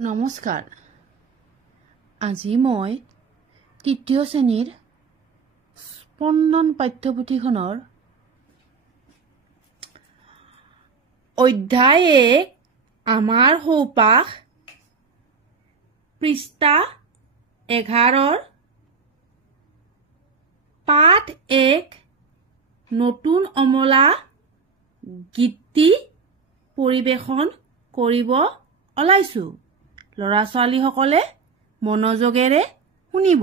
নমস্কাৰ আজি মই তৃতীয় শ্ৰেণীৰ স্পন্দন পাঠ্যপুথিখনৰ অধ্যায় 1 আমাৰ সৌপাশ পৃষ্ঠা 11 পাঠ 1 নতুন অমলা গীতটি পৰিবেশন কৰিব ওলাইছো। ল'ৰা ছোৱালী সকলে মনোযোগেৰে শুনিব।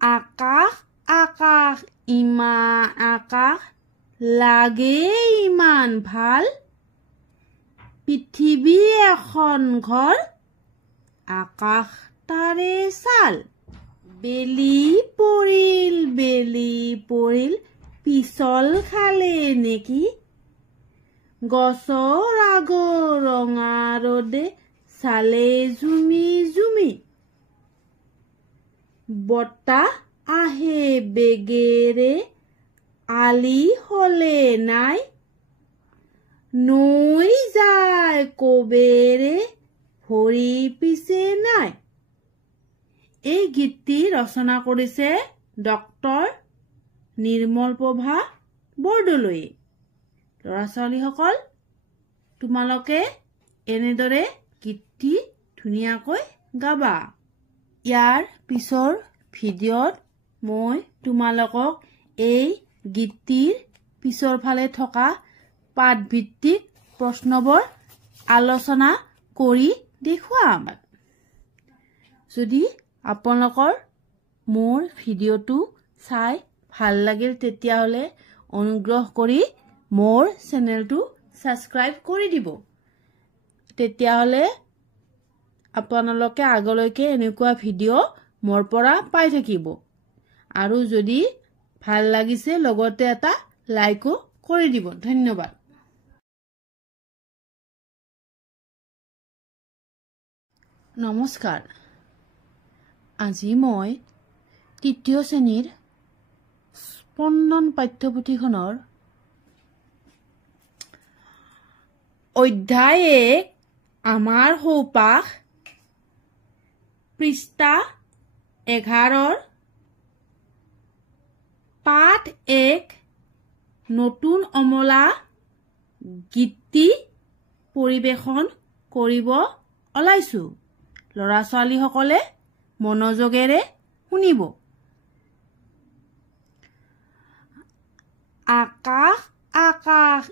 আকাশ আকাশ ইমান আকাশ লাগে ইমান ভাল, পৃথিৱী এখন ঘৰ আকাশ তাৰে ছাল। বেলি পৰিল পিছল খালে নেকি, গছৰ আগৰ ৰঙা ৰ'দে চালে জুমি জুমি। বতাহ আহে বেগেৰে আলি হলে নাই, নৈ যায় কবেৰে ভৰি পিছে নাই। এই গীতটি ৰচনা কৰিছে ডক্টৰ নিৰ্মলপ্ৰভা বৰদলৈয়ে। ল'ৰা ছোৱালীসকল তোমালোকে এনেদৰে গীতটি ধুনীয়াকৈ গাবা। ইয়াৰ পিছৰ ভিডিঅ'ত মই তোমালোকক এই গীতটিৰ পিছৰ ফালে থকা পাঠভিত্তিক প্ৰশ্নবোৰ আলোচনা কৰি দেখুৱাম। যদি আপোনালোকৰ মোৰ ভিডিঅ'টো চাই ভাল লাগিল তেতিয়াহ'লে অনুগ্ৰহ কৰি মোৰ চেনেলটো ছাবস্ক্ৰাইব কৰি দিব। তেতিয়াহ'লে আপোনালোকে আগলৈকে এনেকুৱা ভিডিঅ' মোৰ পৰা পাই থাকিব। আৰু যদি ভাল লাগিছে লগতে এটা লাইকো কৰি দিব। ধন্যবাদ। নমস্কাৰ আজি মই তৃতীয় শ্ৰেণীৰ স্পন্দন পাঠ্যপুথিখনৰ অধ্যায় 1 আমাৰ সৌপাশ পৃষ্ঠা 11 পাঠ 1 নতুন অমলা গীতটি পৰিবেশন কৰিব ওলাইছো। ল'ৰা ছোৱালী সকলে মনোযোগেৰে শুনিব। আকাশ আকাশ